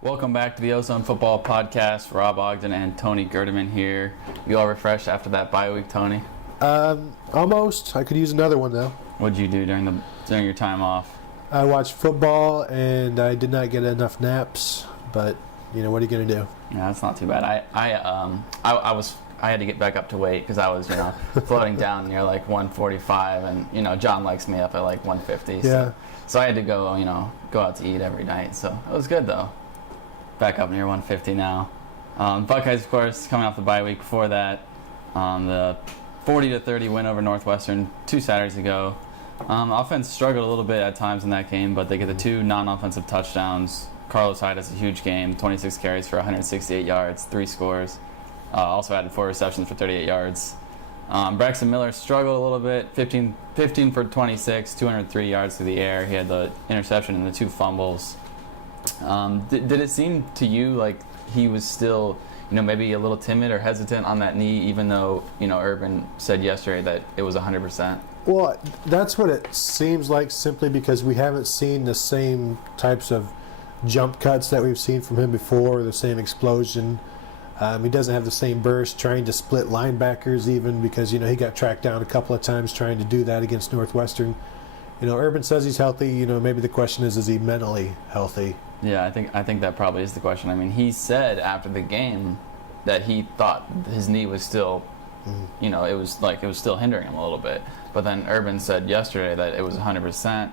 Welcome back to the Ozone Football Podcast. Rob Ogden and Tony Gerdeman here. You all refreshed after that bye week, Tony? Almost. I could use another one though. What did you do during your time off? I watched football and I did not get enough naps, but what are you gonna do? Yeah, that's not too bad. I had to get back up to weight because I was floating down near like 145, and John likes me up at like 150. Yeah. So I had to go out to eat every night. So it was good though. Back up near 150 now. Buckeyes, of course, coming off the bye week before that. The 40-30 win over Northwestern 2 Saturdays ago. Offense struggled a little bit at times in that game, but they get the 2 non-offensive touchdowns. Carlos Hyde has a huge game, 26 carries for 168 yards, 3 scores. Also added 4 receptions for 38 yards. Braxton Miller struggled a little bit, 15 for 26, 203 yards through the air. He had the interception and the 2 fumbles. Did it seem to you like he was still, maybe a little timid or hesitant on that knee, even though, Urban said yesterday that it was 100%? Well, that's what it seems like, simply because we haven't seen the same types of jump cuts that we've seen from him before, the same explosion. He doesn't have the same burst, trying to split linebackers even, because, he got tracked down a couple of times trying to do that against Northwestern. Urban says he's healthy. Maybe the question is he mentally healthy? Yeah, I think that probably is the question. I mean, he said after the game that he thought his knee was still, it was still hindering him a little bit. But then Urban said yesterday that it was 100%.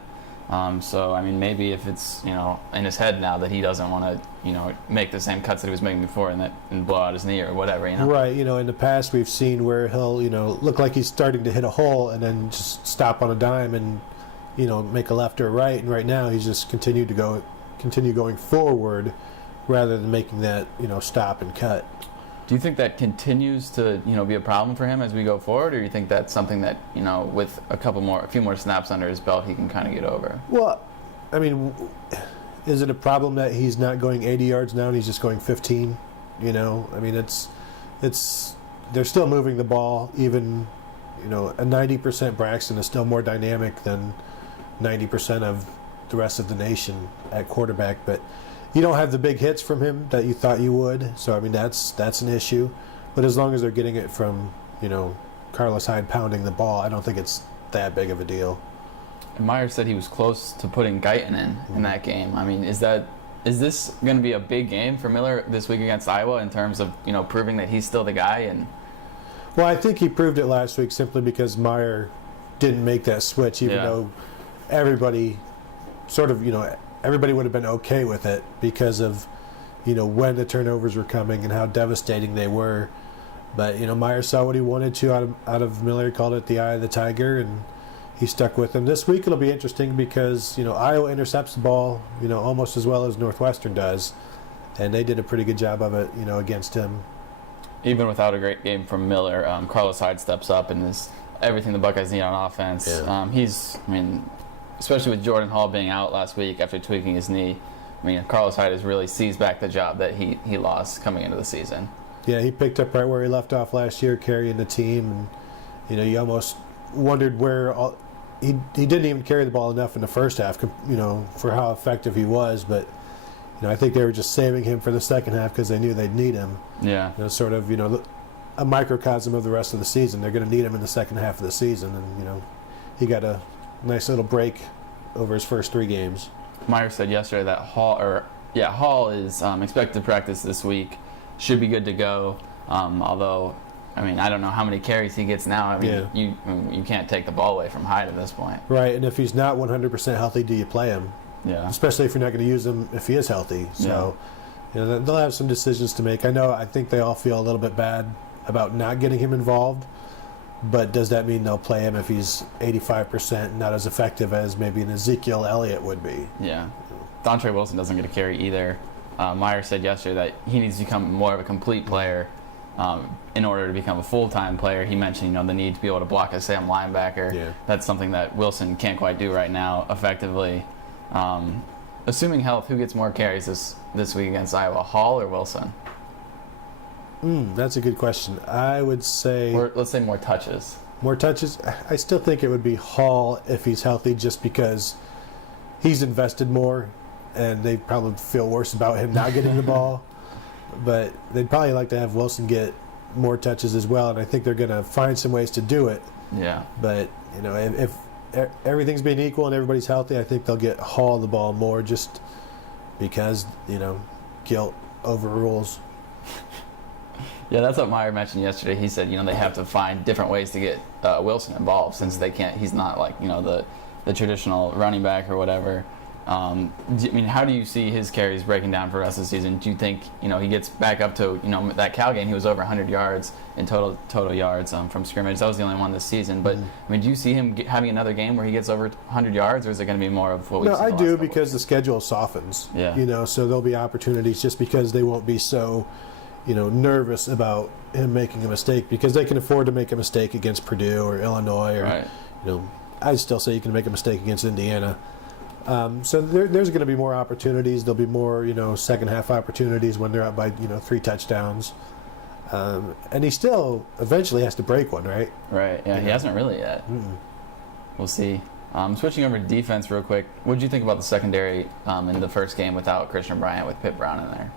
So, I mean, maybe if it's, in his head now that he doesn't want to, make the same cuts that he was making before and blow out his knee or whatever, Right. In the past we've seen where he'll, look like he's starting to hit a hole and then just stop on a dime and, make a left or a right. And right now he's just continue going forward rather than making that, stop and cut. Do you think that continues to, be a problem for him as we go forward, or do you think that's something that, with a few more snaps under his belt, he can kind of get over? Well, I mean, is it a problem that he's not going 80 yards now and he's just going 15? I mean, it's they're still moving the ball. Even, a 90% Braxton is still more dynamic than 90% of the rest of the nation at quarterback, but you don't have the big hits from him that you thought you would. So, I mean, that's an issue. But as long as they're getting it from, Carlos Hyde pounding the ball, I don't think it's that big of a deal. And Meyer said he was close to putting Guyton in that game. I mean, is this going to be a big game for Miller this week against Iowa in terms of, proving that he's still the guy? And well, I think he proved it last week simply because Meyer didn't make that switch, even though everybody sort of, everybody would have been okay with it because of, when the turnovers were coming and how devastating they were. But, Meyer saw what he wanted to out of Miller. He called it the eye of the tiger, and he stuck with him. This week it'll be interesting because, Iowa intercepts the ball, almost as well as Northwestern does. And they did a pretty good job of it, against him. Even without a great game from Miller, Carlos Hyde steps up and is everything the Buckeyes need on offense. Yeah. Especially with Jordan Hall being out last week after tweaking his knee, Carlos Hyde has really seized back the job that he lost coming into the season. Yeah, he picked up right where he left off last year, carrying the team. And, you almost wondered where he didn't even carry the ball enough in the first half, for how effective he was. But, I think they were just saving him for the second half because they knew they'd need him. Yeah. Sort of, a microcosm of the rest of the season. They're going to need him in the second half of the season. And, he got a nice little break over his first 3 games. Meyer said yesterday that Hall is expected to practice this week, should be good to go. Although, I don't know how many carries he gets now. You can't take the ball away from Hyde at this point. Right, and if he's not 100% healthy, do you play him? Yeah. Especially if you're not going to use him if he is healthy. So, they'll have some decisions to make. I think they all feel a little bit bad about not getting him involved. But does that mean they'll play him if he's 85%, not as effective as maybe an Ezekiel Elliott would be? Yeah. Dontre Wilson doesn't get a carry either. Meyer said yesterday that he needs to become more of a complete player in order to become a full-time player. He mentioned, the need to be able to block a Sam linebacker. Yeah. That's something that Wilson can't quite do right now effectively. Assuming health, who gets more carries this week against Iowa, Hall or Wilson? That's a good question. I would say... Or let's say more touches. More touches? I still think it would be Hall if he's healthy, just because he's invested more and they probably feel worse about him not getting the ball. But they'd probably like to have Wilson get more touches as well, and I think they're going to find some ways to do it. Yeah. But, if everything's being equal and everybody's healthy, I think they'll get Hall the ball more just because, guilt overrules. Yeah, that's what Meyer mentioned yesterday. He said, they have to find different ways to get Wilson involved since they can't. He's not like the traditional running back or whatever. How do you see his carries breaking down for the rest of the season? Do you think he gets back up to that Cal game? He was over 100 yards in total yards from scrimmage. That was the only one this season. But do you see him having another game where he gets over 100 yards, or is it going to be more of what we've seen? No, I do because the schedule softens. Yeah. So there'll be opportunities just because they won't be so nervous about him making a mistake because they can afford to make a mistake against Purdue or Illinois or, right. I'd still say you can make a mistake against Indiana. So there's going to be more opportunities. There'll be more, second half opportunities when they're up by, 3 touchdowns. And he still eventually has to break one, right? Right. Yeah, he hasn't really yet. We'll see. Switching over to defense real quick, what did you think about the secondary in the first game without Christian Bryant with Pitt Brown in there?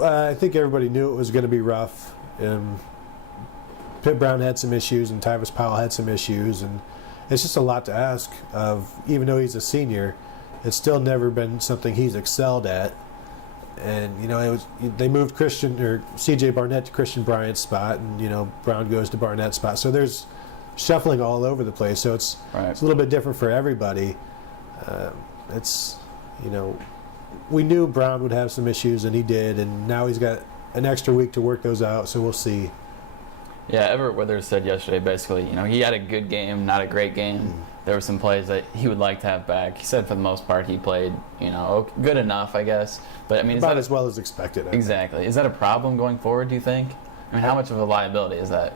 I think everybody knew it was going to be rough. Pitt Brown had some issues, and Tyvis Powell had some issues, and it's just a lot to ask of. Even though he's a senior, it's still never been something he's excelled at. And they moved C.J. Barnett to Christian Bryant's spot, and Brown goes to Barnett's spot. So there's shuffling all over the place. So it's a little bit different for everybody. We knew Brown would have some issues, and he did, and now he's got an extra week to work those out, so we'll see. Yeah, Everett Withers said yesterday, basically, he had a good game, not a great game. There were some plays that he would like to have back. He said for the most part he played, good enough, I guess. But is about that as well as expected. Exactly. Is that a problem going forward, do you think? How much of a liability is that?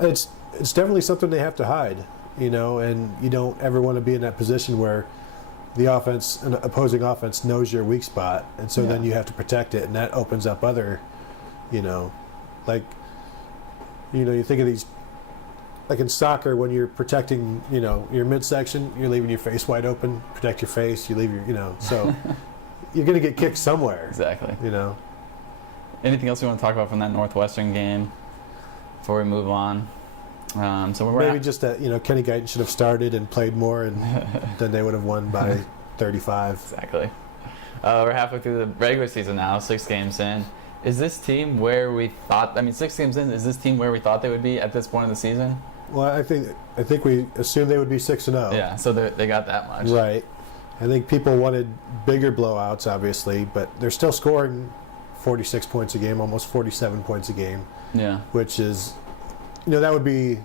It's definitely something they have to hide, and you don't ever want to be in that position where the opposing offense knows your weak spot, and so then you have to protect it, and that opens up other, you think of these, like in soccer when you're protecting, your midsection, you're leaving your face wide open, protect your face, you leave your, so you're going to get kicked somewhere. Exactly. Anything else you want to talk about from that Northwestern game before we move on? Maybe just that Kenny Guyton should have started and played more, and then they would have won by 35. Exactly. We're halfway through the regular season now, 6 games in. Is this team where we thought? 6 games in. Is this team where we thought they would be at this point in the season? Well, I think we assumed they would be 6-0. Yeah, so they got that much. Right. I think people wanted bigger blowouts, obviously, but they're still scoring 46 points a game, almost 47 points a game. Yeah. Which is, that would be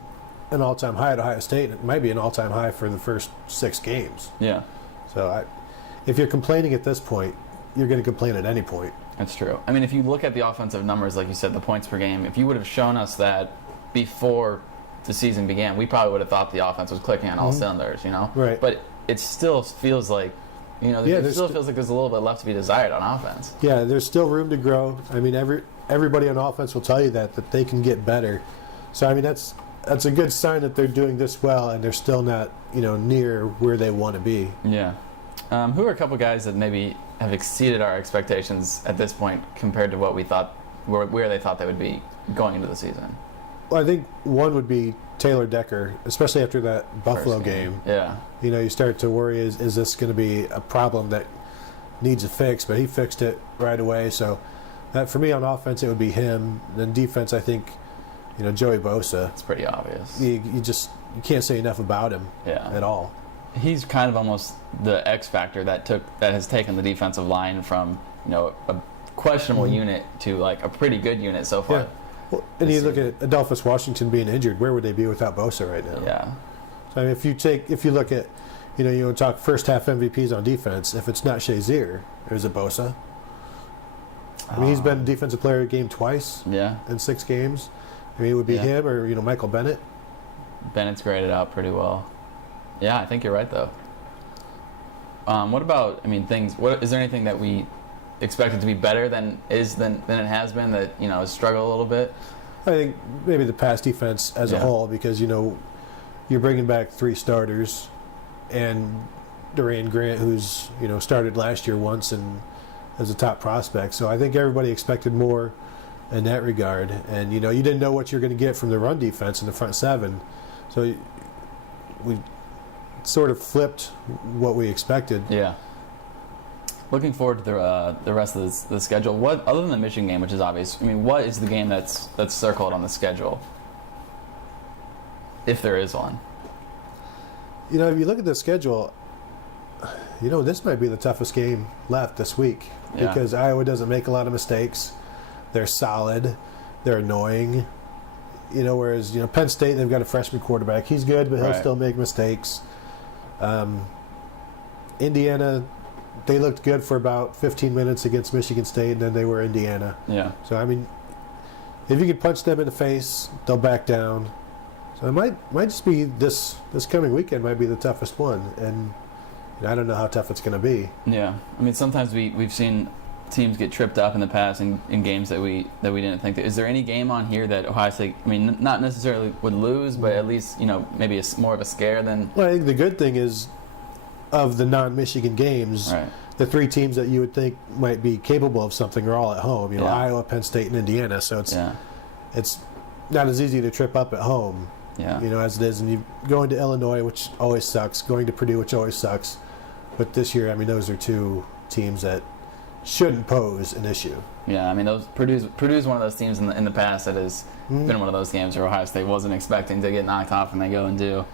an all-time high at Ohio State. It might be an all-time high for the first 6 games. Yeah. So if you're complaining at this point, you're going to complain at any point. That's true. If you look at the offensive numbers, like you said, the points per game, if you would have shown us that before the season began, we probably would have thought the offense was clicking on all cylinders, Right. But it still feels like, it still feels like there's a little bit left to be desired on offense. Yeah, there's still room to grow. Everybody on offense will tell you that they can get better. So, that's a good sign that they're doing this well, and they're still not, near where they want to be. Yeah. Who are a couple guys that maybe have exceeded our expectations at this point compared to what we thought, where they thought they would be going into the season? Well, I think one would be Taylor Decker, especially after that Buffalo game. Yeah. You start to worry, is this going to be a problem that needs a fix? But he fixed it right away. So for me on offense, it would be him. Then defense, I think, Joey Bosa. It's pretty obvious. You can't say enough about him at all. He's kind of almost the X factor that has taken the defensive line from a questionable unit to like a pretty good unit so far. Yeah. Well, and you look at Adolphus Washington being injured. Where would they be without Bosa right now? Yeah. So if you look at, you talk first half MVPs on defense. If it's not Shazier, is it Bosa? He's been defensive player of the game twice. Yeah. In 6 games. It would be him or Michael Bennett. Bennett's graded out pretty well. Yeah, I think you're right though. What about things? Is there anything that we expected to be better than it has been that has struggled a little bit? I think maybe the pass defense as a whole, because you're bringing back 3 starters, and Duran Grant, who's started last year once and as a top prospect. So I think everybody expected more in that regard. And you didn't know what you're going to get from the run defense in the front seven. So we sort of flipped what we expected. Yeah. Looking forward to the rest of the schedule. What, other than the Michigan game, which is obvious, what is the game that's circled on the schedule, if there is one? If you look at the schedule, this might be the toughest game left this week because Iowa doesn't make a lot of mistakes. They're solid. They're annoying. Whereas Penn State, they've got a freshman quarterback. He's good, but he'll still make mistakes. Indiana, they looked good for about 15 minutes against Michigan State, and then they were Indiana. Yeah. So if you could punch them in the face, they'll back down. So it might just be this coming weekend might be the toughest one, and I don't know how tough it's going to be. Yeah, sometimes we've seen teams get tripped up in the past in games that we didn't think. Is there any game on here that Ohio State, not necessarily would lose, but at least maybe more of a scare than? Well, I think the good thing is, of the non-Michigan games, the three teams that you would think might be capable of something are all at home. Iowa, Penn State, and Indiana. So it's not as easy to trip up at home. Yeah. As it is, and you going to Illinois, which always sucks, going to Purdue, which always sucks. But this year, those are two teams that shouldn't pose an issue. Yeah, those Purdue's one of those teams in the past that has been one of those games where Ohio State wasn't expecting to get knocked off, and they go and do.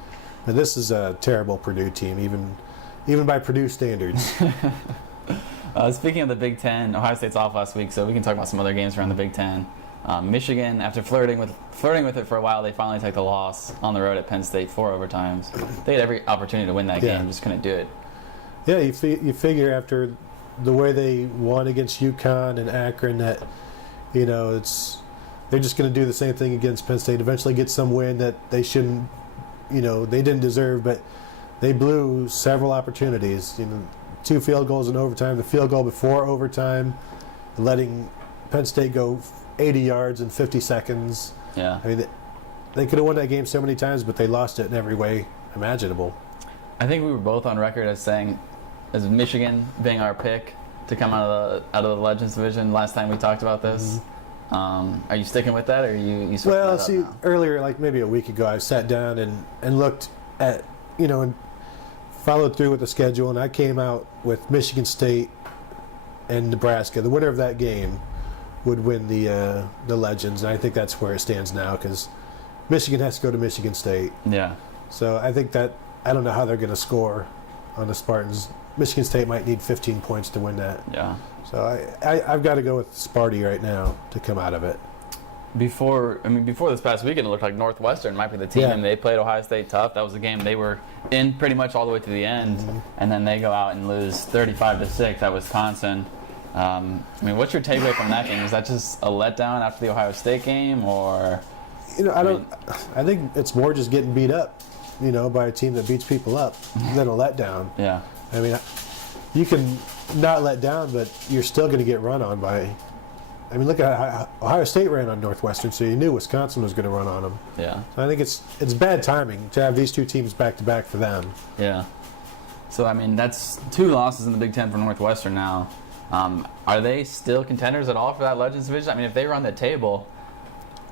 And this is a terrible Purdue team, even by Purdue standards. Speaking of the Big Ten, Ohio State's off last week, so we can talk about some other games around the Big Ten. Michigan, after flirting with it for a while, they finally take the loss on the road at Penn State, 4 overtimes. They had every opportunity to win that game, just couldn't do it. Yeah, you figure after the way they won against UConn and Akron that, they're just going to do the same thing against Penn State, eventually get some win that they shouldn't, they didn't deserve, but they blew several opportunities. 2 field goals in overtime, the field goal before overtime, letting Penn State go 80 yards in 50 seconds. Yeah. They could have won that game so many times, but they lost it in every way imaginable. I think we were both on record as saying, as Michigan being our pick to come out of the Legends division last time we talked about this. Mm-hmm. Are you sticking with that, or are you switching that up now? Earlier, like maybe a week ago, I sat down and looked at, and followed through with the schedule, and I came out with Michigan State and Nebraska. The winner of that game would win the Legends, and I think that's where it stands now because Michigan has to go to Michigan State. Yeah. So I think that I don't know how they're going to score on the Spartans. Michigan State might need 15 points to win that. Yeah. So I've got to go with Sparty right now to come out of it. Before this past weekend, it looked like Northwestern might be the team, and they played Ohio State tough. That was a game they were in pretty much all the way to the end, and then they go out and lose 35-6 at Wisconsin. What's your takeaway from that game? Is that just a letdown after the Ohio State game, or? I think it's more just getting beat up, by a team that beats people up than a letdown. Yeah. You can not let down, but you're still going to get run on by. Look at how Ohio State ran on Northwestern, so you knew Wisconsin was going to run on them. Yeah. So I think it's bad timing to have these two teams back to back for them. Yeah. So that's 2 losses in the Big Ten for Northwestern now. Are they still contenders at all for that Legends division? If they run the table.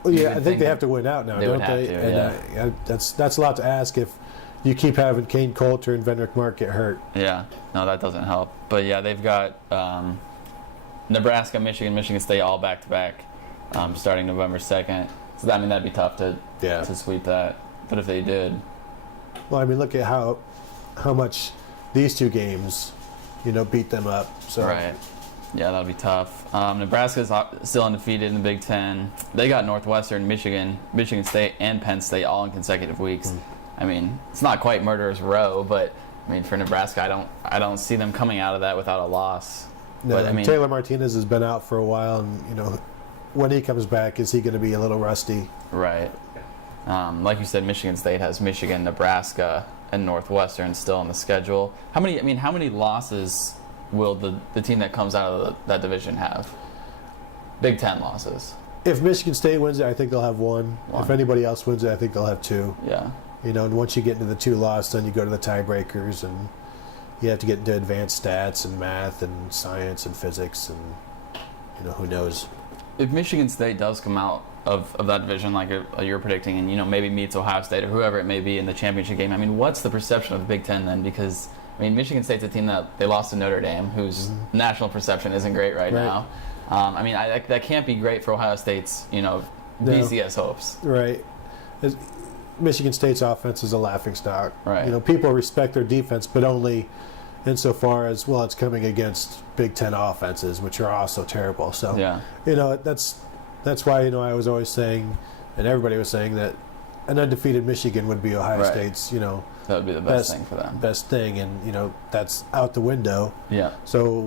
Well, yeah, I think they have to win out now, don't they? And, that's a lot to ask if you keep having Kane Coulter and Vendrick Mark get hurt. Yeah, no, that doesn't help. But yeah, they've got Nebraska, Michigan State all back to back, starting November 2nd. So that'd be tough to sweep that. But if they did, well, look at how much these 2 games, beat them up. So. Right. Yeah, that'll be tough. Nebraska's still undefeated in the Big Ten. They got Northwestern, Michigan State, and Penn State all in consecutive weeks. It's not quite murderer's row, but for Nebraska, I don't see them coming out of that without a loss. No, but, Taylor Martinez has been out for a while, and when he comes back, is he going to be a little rusty? Right. Like you said, Michigan State has Michigan, Nebraska, and Northwestern still on the schedule. How many losses will the team that comes out of that division have? Big Ten losses. If Michigan State wins it, I think they'll have 1. If anybody else wins it, I think they'll have 2. Yeah. And once you get into the 2 loss, then you go to the tiebreakers, and you have to get into advanced stats and math and science and physics and, who knows. If Michigan State does come out of that division like you're predicting and, maybe meets Ohio State or whoever it may be in the championship game, I mean, what's the perception of the Big Ten then? Because, Michigan State's a team that they lost to Notre Dame, whose national perception isn't great right now. That can't be great for Ohio State's, BCS hopes. Right. Michigan State's offense is a laughingstock. Right. People respect their defense, but only insofar as, well, it's coming against Big Ten offenses, which are also terrible. So, yeah. That's why, I was always saying, and everybody was saying, that an undefeated Michigan would be Ohio State's, that would be the best thing for them. Best thing, and, that's out the window. Yeah. So,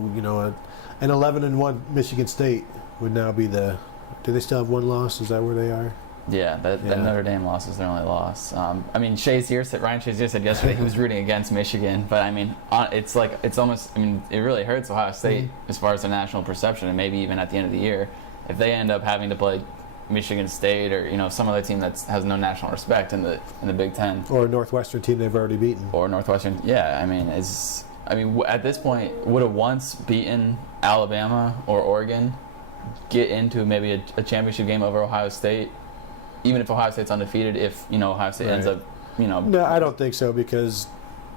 an 11-1 Michigan State would now be do they still have one loss? Is that where they are? Yeah, that Notre Dame loss is their only loss. Ryan Shazier said yesterday he was rooting against Michigan, but it's almost, it really hurts Ohio State as far as their national perception, and maybe even at the end of the year, if they end up having to play Michigan State or some other team that has no national respect in the Big Ten, or a Northwestern team they've already beaten, or Northwestern, at this point, would a once beaten Alabama or Oregon get into maybe a championship game over Ohio State? Even if Ohio State's undefeated, if Ohio State ends up, No, I don't think so, because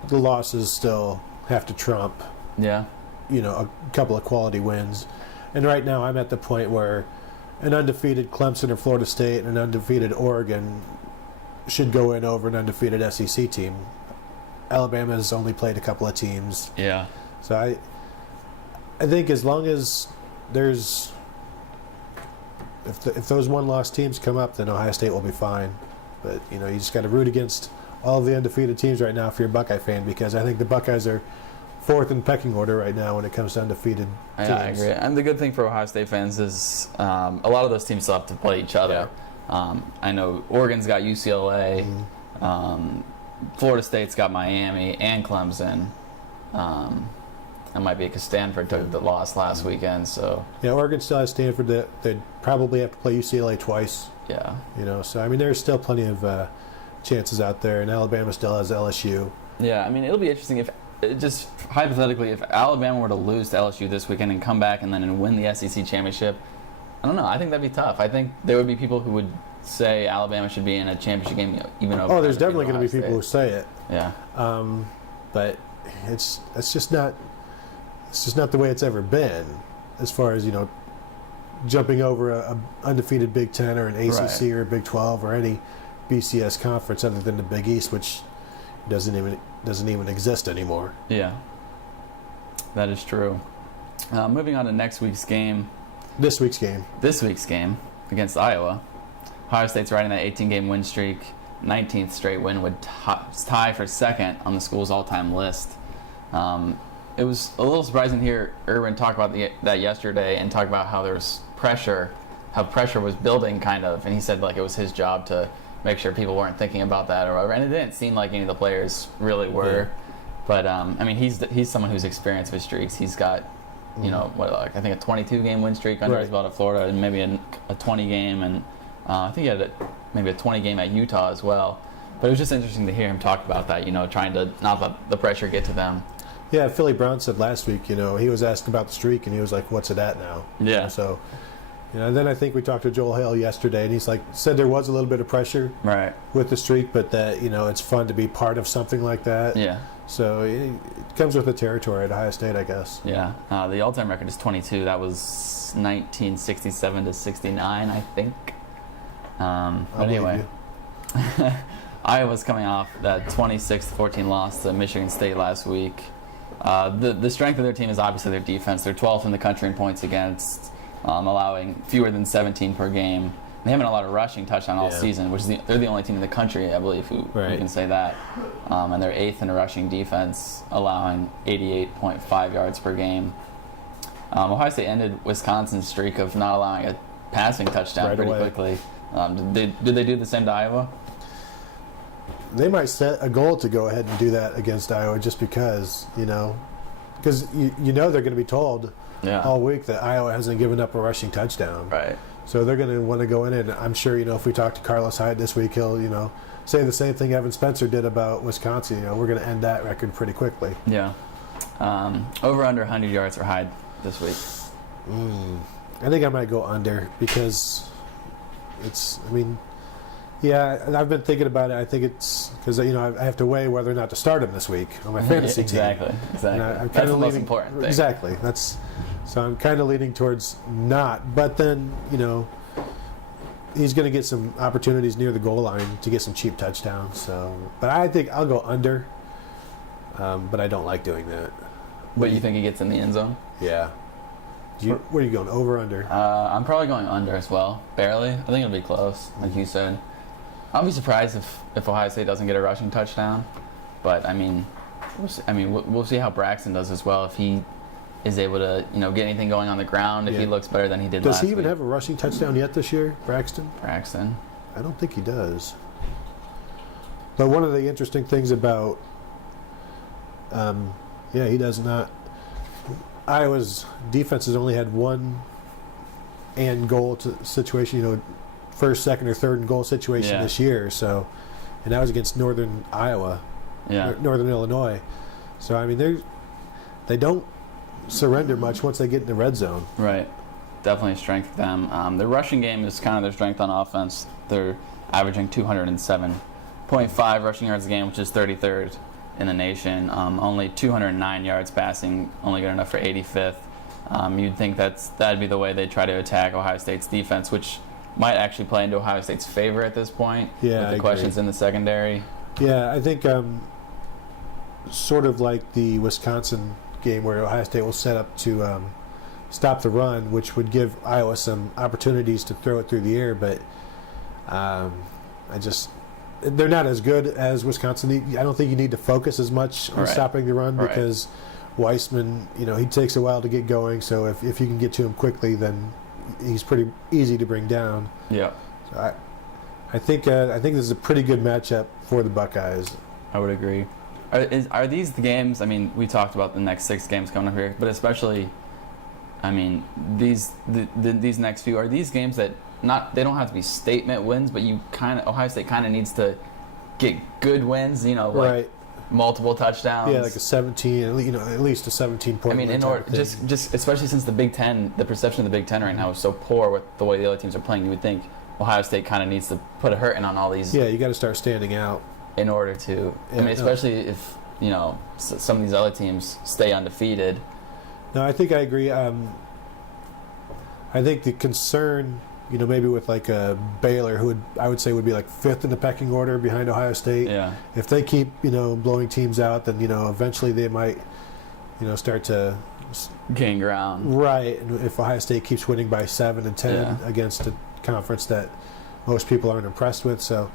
the losses still have to trump. Yeah. A couple of quality wins, and right now I'm at the point where an undefeated Clemson or Florida State and an undefeated Oregon should go in over an undefeated SEC team. Alabama's only played a couple of teams. Yeah. So I think as long as there's. If those one-loss teams come up, then Ohio State will be fine. But, you just got to root against all of the undefeated teams right now if you're a Buckeye fan, because I think the Buckeyes are fourth in pecking order right now when it comes to undefeated teams. I agree. And the good thing for Ohio State fans is a lot of those teams still have to play each other. Yeah. I know Oregon's got UCLA. Florida State's got Miami and Clemson. It might be because Stanford took the loss last weekend. So yeah, Oregon still has Stanford. They'd probably have to play UCLA twice. Yeah. So there's still plenty of chances out there, and Alabama still has LSU. Yeah, it'll be interesting if, just hypothetically, if Alabama were to lose to LSU this weekend and come back and then win the SEC championship. I don't know. I think that'd be tough. I think there would be people who would say Alabama should be in a championship game even over. Oh, there's definitely going to be people who say it. Yeah. But it's just not. It's just not the way it's ever been, as far as jumping over a undefeated Big Ten or an ACC or a Big 12 or any BCS conference other than the Big East, which doesn't even exist anymore. Yeah, that is true. Moving on to this week's game against Iowa. Ohio State's riding that 18-game win streak. 19th straight win would tie for second on the school's all-time list. It was a little surprising to hear Irwin talk about that yesterday and talk about how there was pressure, how pressure was building kind of, and he said it was his job to make sure people weren't thinking about that or whatever, and it didn't seem like any of the players really were. Yeah. But he's someone who's experienced with streaks. He's got I think a 22-game win streak under his belt at Florida, and maybe a 20-game, and I think he had maybe a 20-game at Utah as well. But it was just interesting to hear him talk about that, trying to not let the pressure get to them. Yeah, Philly Brown said last week, he was asked about the streak, and he was like, what's it at now? Yeah. So, and then I think we talked to Joel Hale yesterday, and he's said there was a little bit of pressure with the streak, but that, it's fun to be part of something like that. Yeah. So it comes with the territory at Ohio State, I guess. Yeah. The all-time record is 22. That was 1967 to 69, I think. But anyway. Iowa's coming off that 26-14 loss to Michigan State last week. The strength of their team is obviously their defense. They're 12th in the country in points against, allowing fewer than 17 per game. They haven't had a lot of rushing touchdown all season, which is they're the only team in the country, I believe, who can say that. And they're 8th in rushing defense, allowing 88.5 yards per game. Ohio State ended Wisconsin's streak of not allowing a passing touchdown pretty quickly. Did they do the same to Iowa? They might set a goal to go ahead and do that against Iowa, just because they're going to be told all week that Iowa hasn't given up a rushing touchdown. Right. So they're going to want to go in, and I'm sure if we talk to Carlos Hyde this week, he'll say the same thing Evan Spencer did about Wisconsin. We're going to end that record pretty quickly. Yeah. Over under 100 yards or high this week. I think I might go under because I've been thinking about it. I think it's because I have to weigh whether or not to start him this week on my fantasy team. Exactly. I'm That's the most important thing. Exactly. So I'm kind of leaning towards not. But then he's going to get some opportunities near the goal line to get some cheap touchdowns. So, but I think I'll go under. But I don't like doing that. But you think he gets in the end zone? Yeah. Where are you going? Over, under? I'm probably going under as well. Barely. I think it'll be close, like you said. I'll be surprised if Ohio State doesn't get a rushing touchdown. But, we'll see how Braxton does as well. If he is able to, get anything going on the ground, if he looks better than he did last week. Does he even have a rushing touchdown yet this year, Braxton? I don't think he does. But one of the interesting things about... he does not... Iowa's defense has only had one and goal situation, first, second, or third and goal situation this year. So, and that was against Northern Iowa, Northern Illinois. So they don't surrender much once they get in the red zone. Right, definitely a strength for them. Their rushing game is kind of their strength on offense. They're averaging 207.5 rushing yards a game, which is 33rd. In the nation, only 209 yards passing, only good enough for 85th. You'd think that'd be the way they try to attack Ohio State's defense, which might actually play into Ohio State's favor at this point with the questions in the secondary. Yeah, I think sort of like the Wisconsin game where Ohio State will set up to stop the run, which would give Iowa some opportunities to throw it through the air, but they're not as good as Wisconsin. I don't think you need to focus as much on stopping the run because Weissman, he takes a while to get going. So if you can get to him quickly, then he's pretty easy to bring down. Yeah. So I think this is a pretty good matchup for the Buckeyes. I would agree. Are these the games? We talked about the next 6 games coming up here, but especially, these next few, are these games that they don't have to be statement wins, but Ohio State kind of needs to get good wins, multiple touchdowns. Yeah, like a 17, at least a 17-point win. In order, just especially since the Big Ten, the perception of the Big Ten right now is so poor with the way the other teams are playing, you would think Ohio State kind of needs to put a hurting on all these. Yeah, you got to start standing out in order to. Especially if some of these other teams stay undefeated. No, I think I agree. I think the concern. Maybe with like a Baylor, who I would say would be like 5th in the pecking order behind Ohio State. Yeah. If they keep, blowing teams out, then, eventually they might, start to gain ground. Right. And if Ohio State keeps winning by 7 and 10 against a conference that most people aren't impressed with. So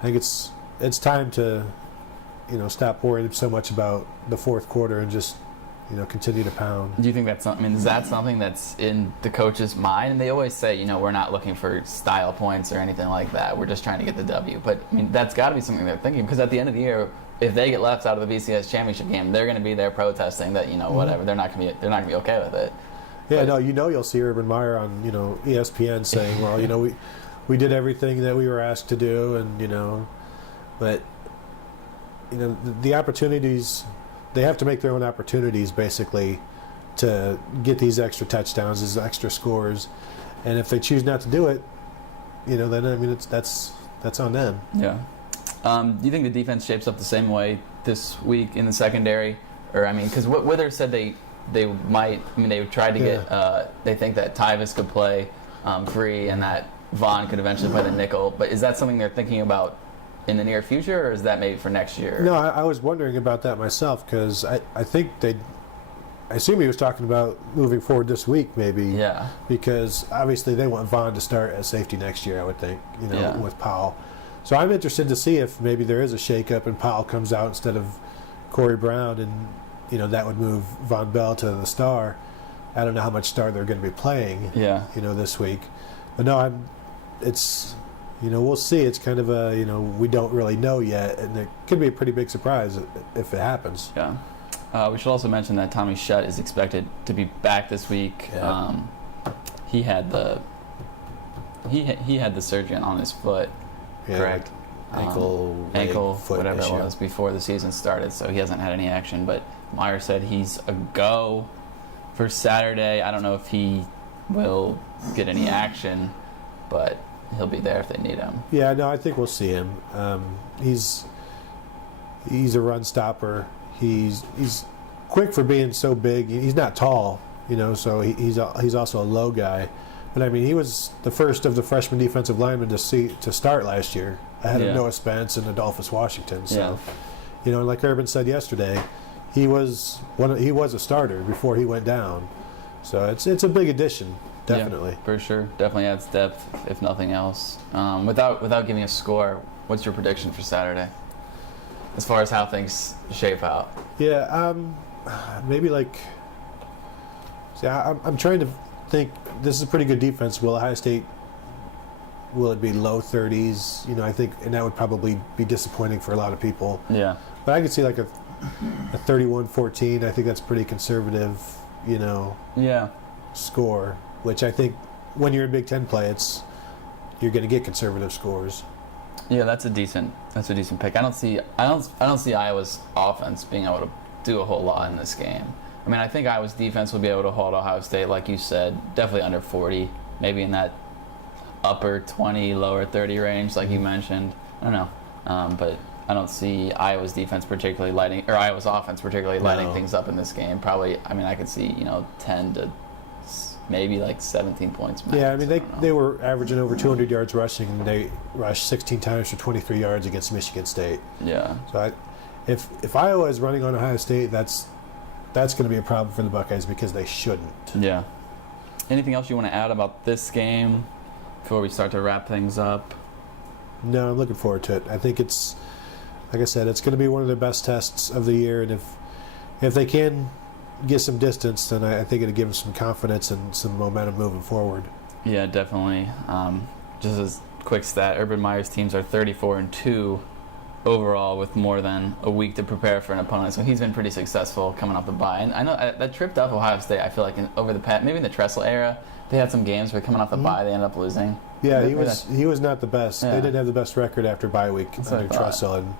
I think it's time to, stop worrying so much about the fourth quarter and just, continue to pound. Do you think that's something? Is that something that's in the coach's mind? And they always say, we're not looking for style points or anything like that. We're just trying to get the W. But that's got to be something they're thinking, because at the end of the year, if they get left out of the BCS championship game, they're going to be there protesting that whatever. They're not going to be okay with it. Yeah, but, you'll see Urban Meyer on ESPN saying, well, we did everything that we were asked to do, and but the opportunities. They have to make their own opportunities, basically, to get these extra touchdowns, these extra scores, and if they choose not to do it, then that's on them. Yeah. Do you think the defense shapes up the same way this week in the secondary, or because Withers said they might. They tried to get. They think that Tyvis could play free and that Vaughn could eventually play the nickel, but is that something they're thinking about in the near future, or is that maybe for next year? No, I was wondering about that myself, because I think I assume he was talking about moving forward this week, maybe. Yeah. Because obviously they want Vaughn to start at safety next year, I would think, with Powell. So I'm interested to see if maybe there is a shakeup and Powell comes out instead of Corey Brown, and that would move Von Bell to the star. I don't know how much star they're going to be playing. Yeah. This week, but no, it's. We'll see. It's kind of a, we don't really know yet, and it could be a pretty big surprise if it happens. Yeah. We should also mention that Tommy Shutt is expected to be back this week. Yeah. He had the surgery on his foot. Yeah, correct. ankle, foot whatever issue. it was, before the season started, so he hasn't had any action. But Meyer said he's a go for Saturday. I don't know if he will get any action, but he'll be there if they need him. Yeah, no, I think we'll see him. He's a run stopper. He's quick for being so big. He's not tall, so he's also a low guy. But I mean, he was the first of the freshman defensive linemen to start last year, ahead of Noah Spence and Adolphus Washington. So, like Urban said yesterday, he was a starter before he went down. So it's a big addition, definitely. Yeah, for sure. Definitely adds depth, if nothing else. Without giving a score, what's your prediction for Saturday, as far as how things shape out? Yeah, maybe I'm trying to think. This is a pretty good defense. Will Ohio State? Will it be low 30s? I think, and that would probably be disappointing for a lot of people. Yeah. But I could see like a 31-14. I think that's pretty conservative. Score, which I think when you're in Big Ten play, you're going to get conservative scores. Yeah, that's a decent pick. I don't see Iowa's offense being able to do a whole lot in this game. I mean, I think Iowa's defense will be able to hold Ohio State, like you said, definitely under 40, maybe in that upper 20, lower 30 range, like you mentioned. I don't know, but I don't see Iowa's offense particularly lighting things up in this game. Probably, I mean, I could see 10 to maybe like 17 points max. Yeah, I mean, they were averaging over 200 yards rushing, and they rushed 16 times for 23 yards against Michigan State. Yeah. So if Iowa is running on Ohio State, that's going to be a problem for the Buckeyes because they shouldn't. Yeah. Anything else you want to add about this game before we start to wrap things up? No, I'm looking forward to it. I think it's, like I said, it's going to be one of the best tests of the year, and if they can get some distance, then I think it'll give them some confidence and some momentum moving forward. Yeah, definitely. Just as a quick stat, Urban Meyer's teams are 34-2 overall with more than a week to prepare for an opponent, so he's been pretty successful coming off the bye. And I know that tripped up Ohio State. I feel like over the past, maybe in the Tressel era, they had some games where coming off the bye they ended up losing. Yeah, he was not the best. Yeah. They didn't have the best record after bye week under Tressel, and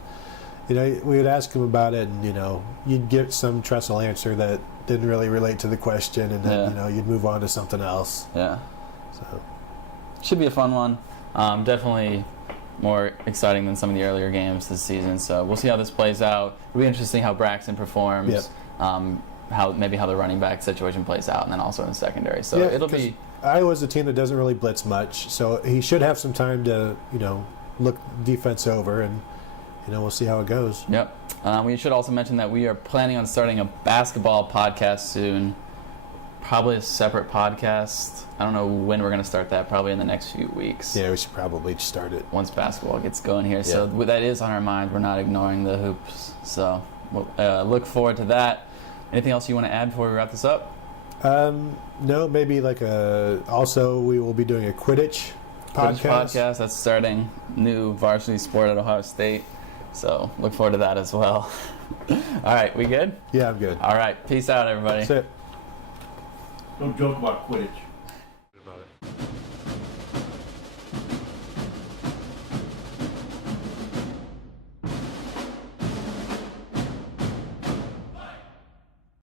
we would ask him about it, and you'd get some Tressel answer that didn't really relate to the question, and then you'd move on to something else. Yeah. So should be a fun one. Definitely more exciting than some of the earlier games this season. So we'll see how this plays out. It'll be interesting how Braxton performs. Yep. How the running back situation plays out, and then also in the secondary. So it'll be. Iowa's a team that doesn't really blitz much, so he should have some time to look defense over, and we'll see how it goes. Yep. We should also mention that we are planning on starting a basketball podcast soon. Probably a separate podcast. I don't know when we're going to start that. Probably in the next few weeks. Yeah, we should probably start it once basketball gets going here. Yeah. So that is on our mind. We're not ignoring the hoops. So we'll look forward to that. Anything else you want to add before we wrap this up? No, maybe also we will be doing a Quidditch podcast. That's starting. New varsity sport at Ohio State. So look forward to that as well. All right, we good? Yeah, I'm good. All right, peace out, everybody. That's it. Don't joke about Quidditch.